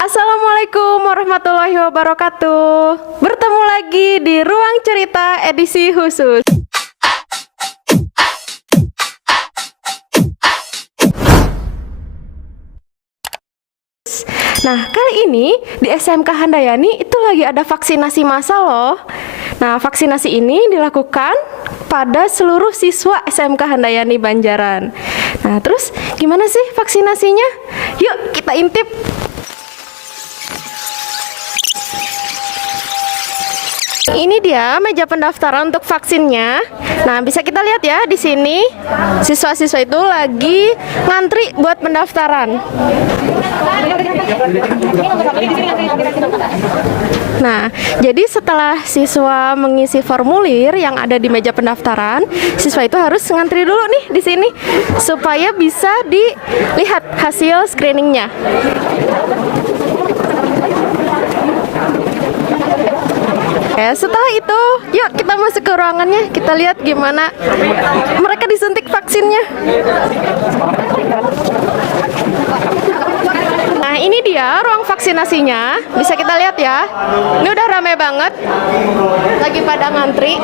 Assalamualaikum warahmatullahi wabarakatuh. Bertemu lagi di Ruang Cerita edisi khusus. Nah, kali ini di SMK Handayani itu lagi ada vaksinasi massal loh. Nah, vaksinasi ini dilakukan pada seluruh siswa SMK Handayani Banjaran. Nah, terus gimana sih vaksinasinya? Yuk kita intip. Ini dia meja pendaftaran untuk vaksinnya. Nah, bisa kita lihat ya di sini siswa-siswa itu lagi ngantri buat pendaftaran. Nah, jadi setelah siswa mengisi formulir yang ada di meja pendaftaran, siswa itu harus ngantri dulu nih di sini supaya bisa dilihat hasil screeningnya. Oke, setelah itu, yuk kita masuk ke ruangannya. Kita lihat gimana mereka disuntik vaksinnya. Nah, ini dia ruang vaksinasinya. Bisa kita lihat ya. Ini udah rame banget. Lagi pada ngantri.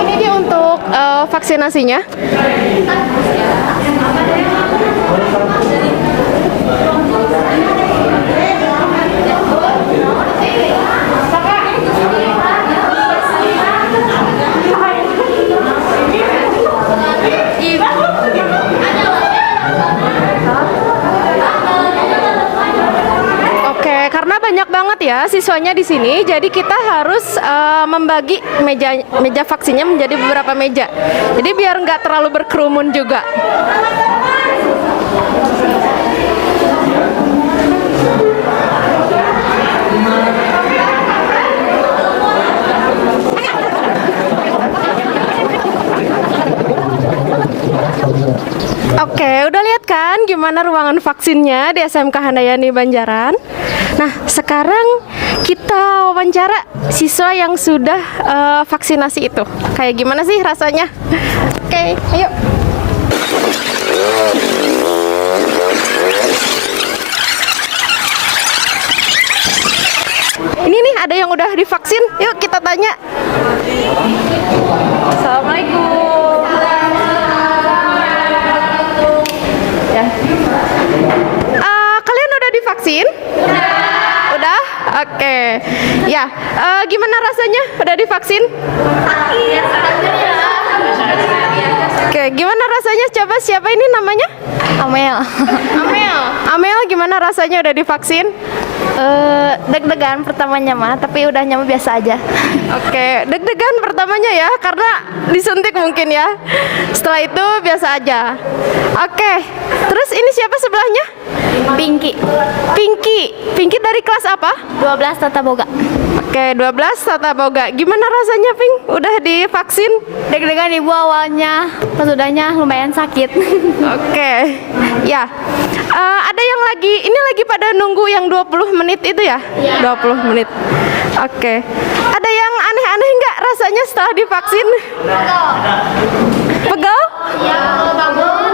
Ini dia untuk vaksinasinya. Oke, karena banyak banget ya siswanya di sini, jadi kita harus membagi meja vaksinnya menjadi beberapa meja. Jadi biar nggak terlalu berkerumun juga. Oke, udah lihat kan gimana ruangan vaksinnya di SMK Handayani Banjaran? Nah, sekarang kita wawancara siswa yang sudah vaksinasi itu. Kayak gimana sih rasanya? Oke, ayo. Ini nih ada yang udah divaksin. Yuk kita tanya. Assalamualaikum. Ya. Kalian udah divaksin? Udah? Oke. Ya. Gimana rasanya? Udah divaksin? Oke. Gimana rasanya? Coba siapa ini namanya? Amel. Amel. Amel, gimana rasanya udah divaksin? Deg-degan pertamanya mah, tapi udah nyaman biasa aja. Oke, deg-degan pertamanya ya, karena disuntik mungkin ya. Setelah itu biasa aja. Oke, terus ini siapa sebelahnya? Pinky. Pinky dari kelas apa? 12 Tata Boga. Oke, 12 Tata Boga. Gimana rasanya, Pink? Udah divaksin? Deg-degan ibu awalnya, pas udahnya lumayan sakit. Oke, ya. Ada yang ini lagi pada nunggu yang 20 menit itu ya? Iya. 20 menit. Oke. Ada yang aneh-aneh nggak rasanya setelah divaksin? Pegel? Ya, bangun.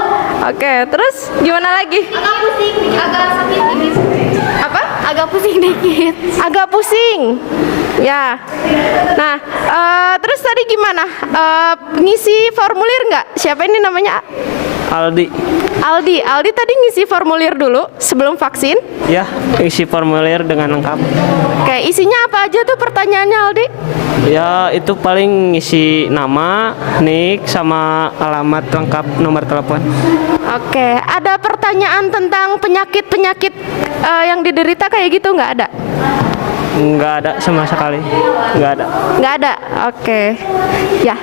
Oke, terus gimana lagi? Agak pusing, agak sakit dikit. Apa? Agak pusing dikit. Agak pusing. Ya. Nah, terus tadi gimana? Ngisi formulir nggak? Siapa ini namanya? Aldi tadi ngisi formulir dulu sebelum vaksin? Ya, isi formulir dengan lengkap. Oke, isinya apa aja tuh pertanyaannya, Aldi? Ya, itu paling ngisi nama, nik, sama alamat lengkap, nomor telepon. Oke, ada pertanyaan tentang penyakit-penyakit yang diderita kayak gitu nggak ada? Nggak ada sama sekali, nggak ada. Nggak ada, oke. Ya,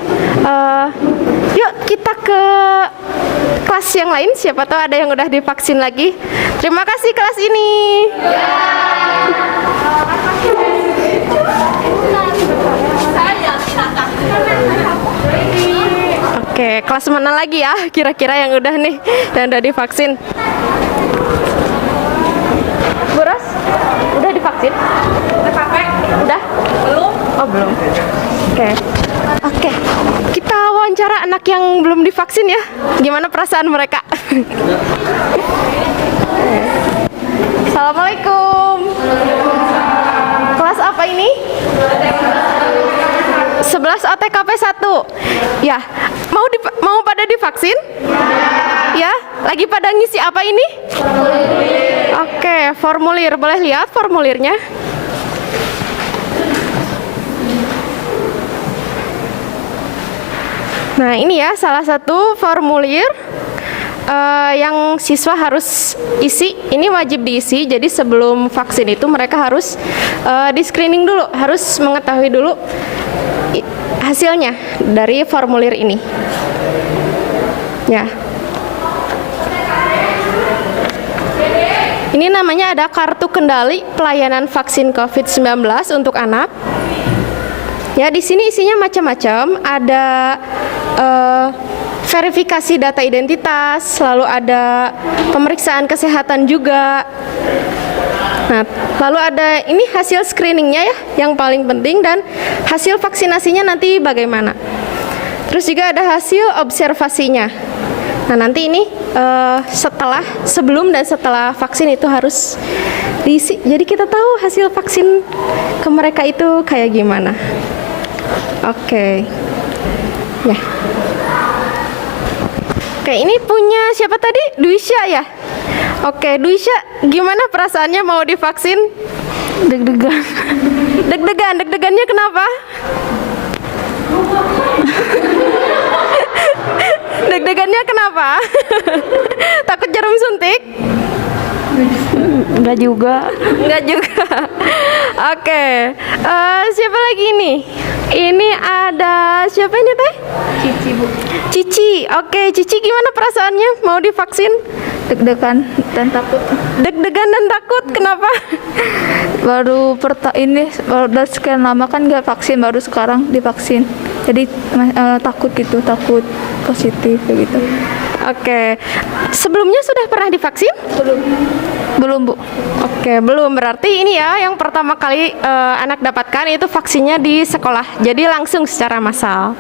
yuk kita ke kelas yang lain. Siapa tahu ada yang udah divaksin lagi. Terima kasih kelas ini. Oke, kelas mana lagi ya? Kira-kira yang udah nih, yang udah divaksin. Bu Ros, udah divaksin? Udah? Belum? Oh belum. Oke. Oke, kita wawancara anak yang belum divaksin ya. Gimana perasaan mereka? Assalamualaikum. Kelas apa ini? 11 OTKP 1. Ya, mau pada divaksin? Ya, lagi pada ngisi apa ini? Oke, formulir. Boleh lihat formulirnya? Nah, ini ya salah satu formulir yang siswa harus isi. Ini wajib diisi. Jadi sebelum vaksin itu mereka harus di screening dulu, harus mengetahui dulu hasilnya dari formulir ini. Ya. Ini namanya ada kartu kendali pelayanan vaksin COVID-19 untuk anak. Ya, di sini isinya macam-macam. Ada verifikasi data identitas, lalu ada pemeriksaan kesehatan juga. Nah, lalu ada ini hasil screeningnya ya, yang paling penting, dan hasil vaksinasinya nanti bagaimana. Terus juga ada hasil observasinya. Nah, nanti ini sebelum dan setelah vaksin itu harus diisi. Jadi kita tahu hasil vaksin ke mereka itu kayak gimana. Oke. Ya. Oke, ini punya siapa tadi? Duisha ya? Oke, Duisha, gimana perasaannya mau divaksin? Deg-degan. Deg-degannya kenapa? Deg-degannya kenapa? Takut jarum suntik? Enggak juga. Oke, siapa lagi ini? Ini ada siapa ini teh? Cici, Bu. Cici. Oke, Cici gimana perasaannya mau divaksin? Deg-degan dan takut. Deg-degan dan takut, kenapa? Baru udah sekian lama kan nggak vaksin, baru sekarang divaksin. Jadi takut gitu, takut positif begitu. Oke, sebelumnya sudah pernah divaksin? Belum, Bu. Oke, belum. Berarti ini ya yang pertama kali anak dapatkan itu vaksinnya di sekolah. Jadi langsung secara massal.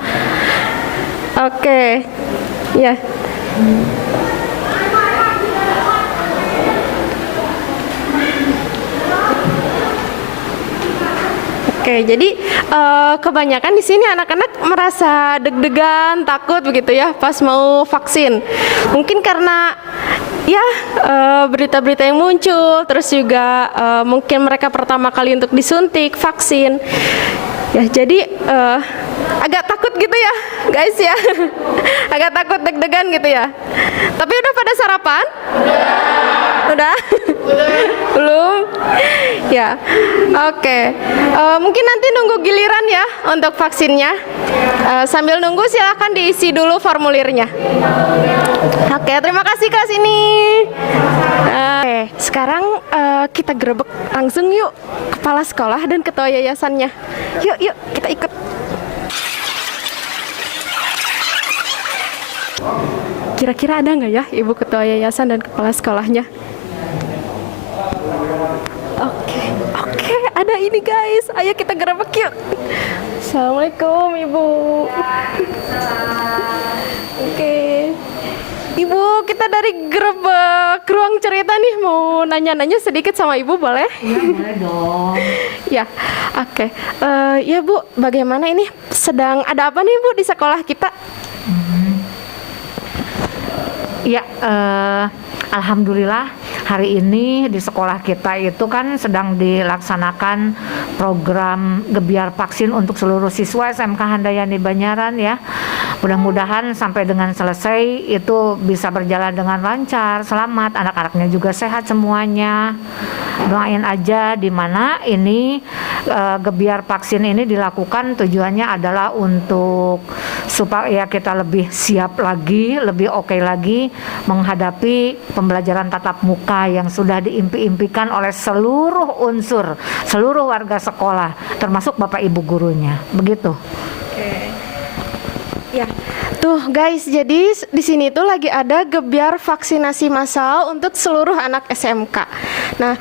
Oke. Ya. Oke, jadi kebanyakan di sini anak-anak merasa deg-degan, takut begitu ya pas mau vaksin. Mungkin karena ya berita-berita yang muncul, terus juga mungkin mereka pertama kali untuk disuntik vaksin. Ya, jadi agak takut gitu ya, guys ya. Agak takut, deg-degan gitu ya. Tapi udah pada sarapan? Udah? Belum? Ya. Oke. Mungkin nanti nunggu giliran ya untuk vaksinnya. Sambil nunggu silakan diisi dulu formulirnya. Oke, terima kasih kelas ini. Oke, sekarang kita gerebek langsung yuk kepala sekolah dan ketua yayasannya. Yuk, kita ikut. Kira-kira ada nggak ya ibu ketua yayasan dan kepala sekolahnya? Oke, ada ini guys. Ayo kita gerebek yuk. Assalamualaikum ibu. Oke. Ibu, kita dari gerebek ruang cerita nih mau nanya-nanya sedikit sama ibu, boleh? Iya, boleh dong. Ya, oke. Ya Bu, bagaimana ini? Sedang ada apa nih Bu di sekolah kita? Ya, alhamdulillah hari ini di sekolah kita itu kan sedang dilaksanakan program gebiar vaksin untuk seluruh siswa SMK Handayani Banjaran ya. Mudah-mudahan sampai dengan selesai itu bisa berjalan dengan lancar, selamat, anak-anaknya juga sehat semuanya. Doain aja di mana ini gebiar vaksin ini dilakukan, tujuannya adalah untuk supaya kita lebih siap lagi, lebih oke lagi menghadapi pembelajaran tatap muka yang sudah diimpi-impikan oleh seluruh unsur, seluruh warga sekolah, termasuk Bapak Ibu gurunya. Begitu. Ya, tuh guys, jadi di sini tuh lagi ada gebiar vaksinasi massal untuk seluruh anak SMK. Nah,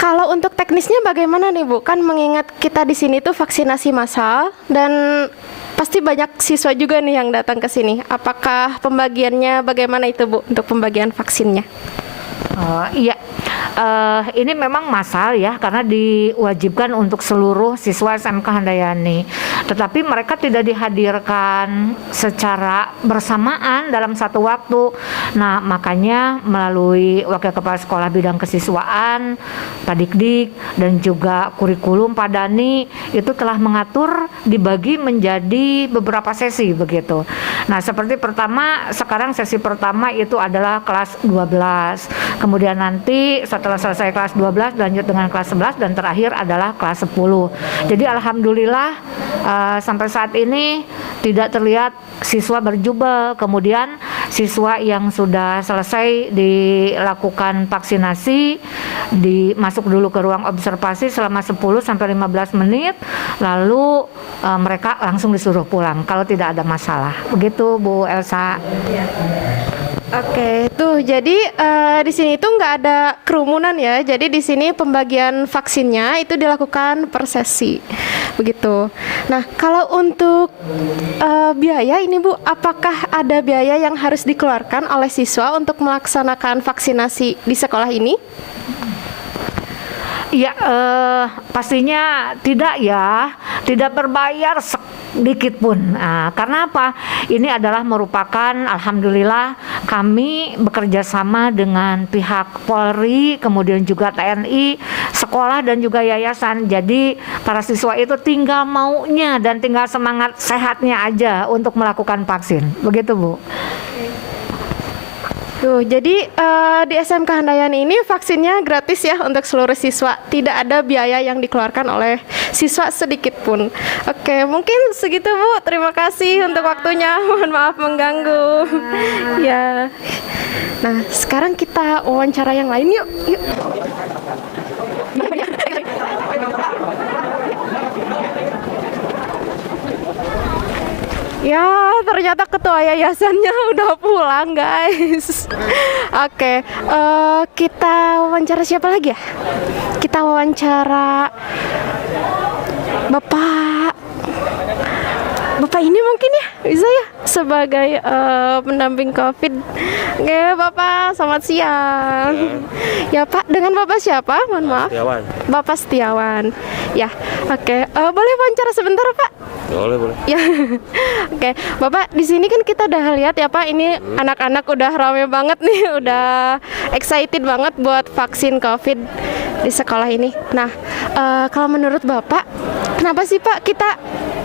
Kalau untuk teknisnya bagaimana nih Bu? Kan mengingat kita di sini tuh vaksinasi massal dan pasti banyak siswa juga nih yang datang ke sini. Apakah pembagiannya bagaimana itu Bu untuk pembagian vaksinnya? Iya, ini memang massal ya, karena diwajibkan untuk seluruh siswa SMK Handayani. Tetapi mereka tidak dihadirkan secara bersamaan dalam satu waktu. Nah, makanya melalui Wakil Kepala Sekolah Bidang Kesiswaan, Padikdik, dan juga kurikulum Padani itu telah mengatur dibagi menjadi beberapa sesi begitu. Nah, seperti sekarang sesi pertama itu adalah kelas 12. Kemudian nanti setelah selesai kelas 12 lanjut dengan kelas 11 dan terakhir adalah kelas 10. Jadi alhamdulillah sampai saat ini tidak terlihat siswa berjubel. Kemudian siswa yang sudah selesai dilakukan vaksinasi masuk dulu ke ruang observasi selama 10 sampai 15 menit, lalu mereka langsung disuruh pulang kalau tidak ada masalah. Begitu Bu Elsa. Oke, tuh jadi di sini tuh nggak ada kerumunan ya. Jadi di sini pembagian vaksinnya itu dilakukan per sesi, begitu. Nah, kalau untuk biaya ini Bu, apakah ada biaya yang harus dikeluarkan oleh siswa untuk melaksanakan vaksinasi di sekolah ini? Ya, pastinya tidak ya, tidak berbayar sedikit pun. Nah, karena apa? Ini adalah merupakan, alhamdulillah, kami bekerja sama dengan pihak Polri, kemudian juga TNI, sekolah dan juga yayasan. Jadi para siswa itu tinggal maunya dan tinggal semangat sehatnya aja untuk melakukan vaksin. Begitu Bu. Tuh, jadi di SMK Handayani ini vaksinnya gratis ya untuk seluruh siswa. Tidak ada biaya yang dikeluarkan oleh siswa sedikit pun. Oke, mungkin segitu Bu. Terima kasih untuk waktunya. Mohon maaf mengganggu. Ya. Nah, sekarang kita wawancara yang lain yuk. Yuk. Ya, ternyata ketua yayasannya udah pulang, guys. Oke, kita wawancara siapa lagi ya? Kita wawancara Bapak ini mungkin ya, bisa ya, sebagai pendamping COVID. Oke, Bapak, selamat siang. Ya Pak, dengan Bapak siapa? Mohon maaf. Setiawan. Bapak Setiawan. Ya, oke. Boleh wawancara sebentar Pak? Boleh. Ya, oke. Bapak, di sini kan kita udah lihat ya Pak, ini anak-anak udah rame banget nih, udah excited banget buat vaksin COVID di sekolah ini. Nah, kalau menurut Bapak, kenapa sih Pak kita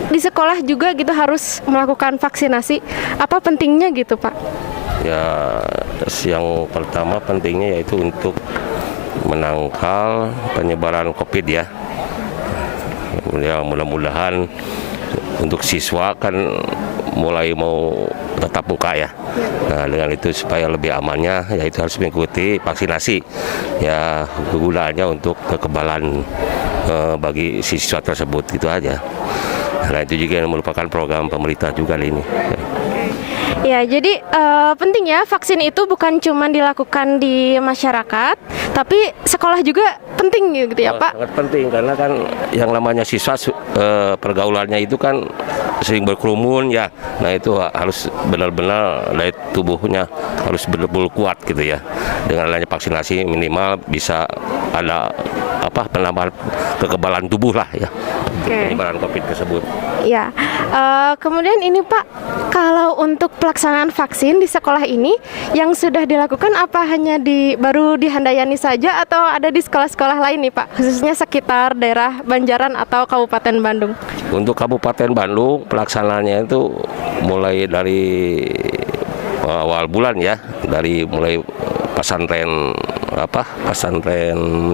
di sekolah juga gitu harus melakukan vaksinasi? Apa pentingnya gitu Pak? Ya, yang pertama pentingnya yaitu untuk menangkal penyebaran COVID ya. Ya, mudah-mudahan untuk siswa kan mulai mau tatap muka ya. Nah, dengan itu supaya lebih amannya yaitu harus mengikuti vaksinasi. Ya, kegunaannya untuk kekebalan bagi siswa tersebut, gitu aja. Nah, itu juga merupakan program pemerintah juga ini. Ya, jadi penting ya, vaksin itu bukan cuma dilakukan di masyarakat, tapi sekolah juga penting gitu ya Pak? Sangat penting, karena kan yang namanya siswa pergaulannya itu kan sering berkerumun ya. Nah, itu harus benar-benar daya tubuhnya harus benar-benar kuat gitu ya. Dengan adanya vaksinasi minimal bisa ada penambahan kekebalan tubuh lah ya. Penyebaran COVID tersebut. Ya, kemudian ini Pak, kalau untuk pelaksanaan vaksin di sekolah ini yang sudah dilakukan apa hanya baru di Handayani saja atau ada di sekolah-sekolah lain nih Pak, khususnya sekitar daerah Banjaran atau Kabupaten Bandung? Untuk Kabupaten Bandung pelaksanaannya itu mulai dari awal bulan ya, dari mulai pesantren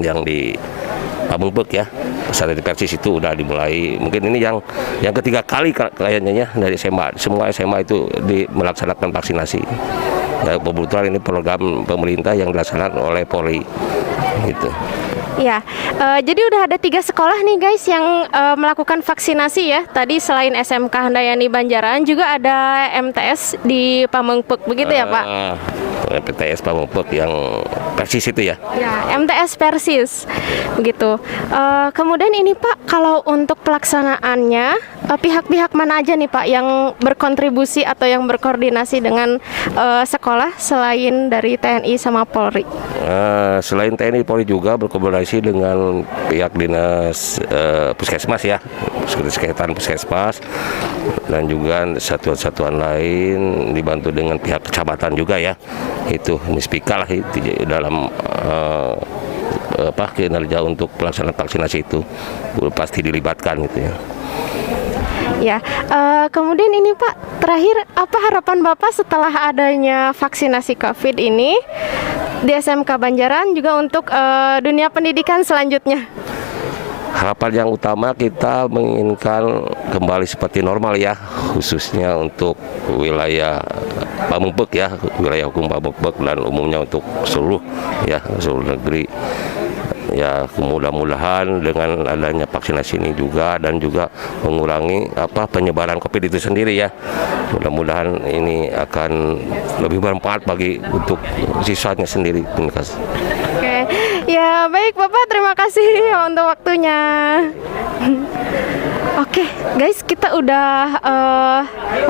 yang di Pamengpeuk ya, pesantren Persis itu udah dimulai. Mungkin ini yang ketiga kali kayaknya ya dari SMA. Semua SMA itu melaksanakan vaksinasi. Ya, kebetulan ini program pemerintah yang dilaksanakan oleh Polri gitu. Ya, jadi udah ada 3 sekolah nih guys yang melakukan vaksinasi ya. Tadi selain SMK Handayani Banjaran juga ada MTS di Pamengpeuk, begitu ya Pak? PTS Pamupek yang persis itu ya. Ya, MTS Persis, begitu. Kemudian ini Pak, kalau untuk pelaksanaannya, pihak-pihak mana aja nih Pak yang berkontribusi atau yang berkoordinasi dengan sekolah selain dari TNI sama Polri? Selain TNI Polri juga berkoordinasi dengan pihak dinas puskesmas ya, kesehatan puskesmas, dan juga satuan-satuan lain dibantu dengan pihak kecamatan juga ya. Itu Mispika lah itu dalam kinerja untuk pelaksanaan vaksinasi itu pasti dilibatkan gitu ya. Ya, kemudian ini Pak, terakhir apa harapan Bapak setelah adanya vaksinasi COVID ini di SMK Banjaran juga untuk dunia pendidikan selanjutnya? Harapan yang utama kita menginginkan kembali seperti normal ya, khususnya untuk wilayah Pamupek ya, wilayah hukum Pamupek dan umumnya untuk seluruh negeri. Ya, mudah-mudahan dengan adanya vaksinasi ini juga dan juga mengurangi penyebaran COVID itu sendiri ya. Mudah-mudahan ini akan lebih bermanfaat bagi untuk siswanya sendiri. Oke, ya baik Bapak, terima kasih untuk waktunya. Oke, guys, kita udah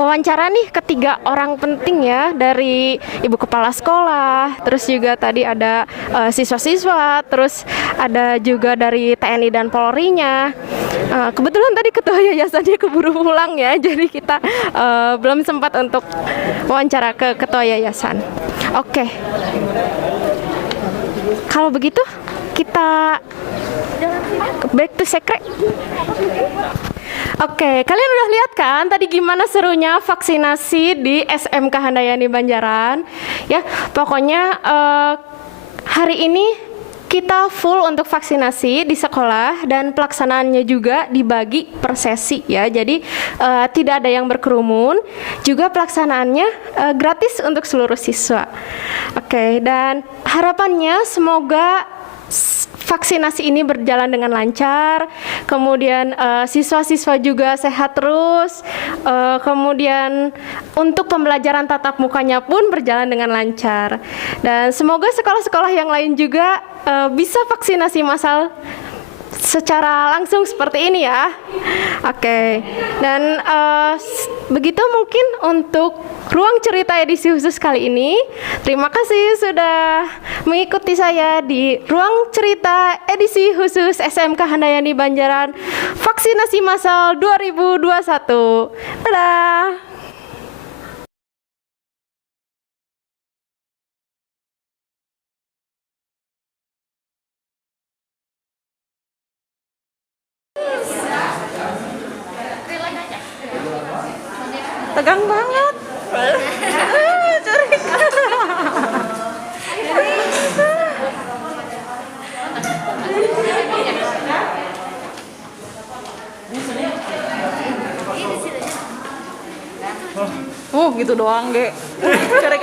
wawancara nih ketiga orang penting ya, dari Ibu Kepala Sekolah, terus juga tadi ada siswa-siswa, terus ada juga dari TNI dan Polri-nya. Kebetulan tadi ketua yayasannya keburu pulang ya, jadi kita belum sempat untuk wawancara ke ketua yayasan. Oke, kalau begitu kita back to sekre. Oke, kalian udah lihat kan tadi gimana serunya vaksinasi di SMK Handayani Banjaran? Ya, pokoknya hari ini kita full untuk vaksinasi di sekolah dan pelaksanaannya juga dibagi per sesi ya. Jadi tidak ada yang berkerumun. Juga pelaksanaannya gratis untuk seluruh siswa. Oke, dan harapannya semoga vaksinasi ini berjalan dengan lancar, kemudian siswa-siswa juga sehat terus, kemudian untuk pembelajaran tatap mukanya pun berjalan dengan lancar, dan semoga sekolah-sekolah yang lain juga bisa vaksinasi massal secara langsung seperti ini ya. Oke, dan begitu mungkin untuk ruang cerita edisi khusus kali ini. Terima kasih sudah mengikuti saya di ruang cerita edisi khusus SMK Handayani Banjaran vaksinasi massal 2021. Dadah. Tegang banget. Gitu doang, Ge. Cari.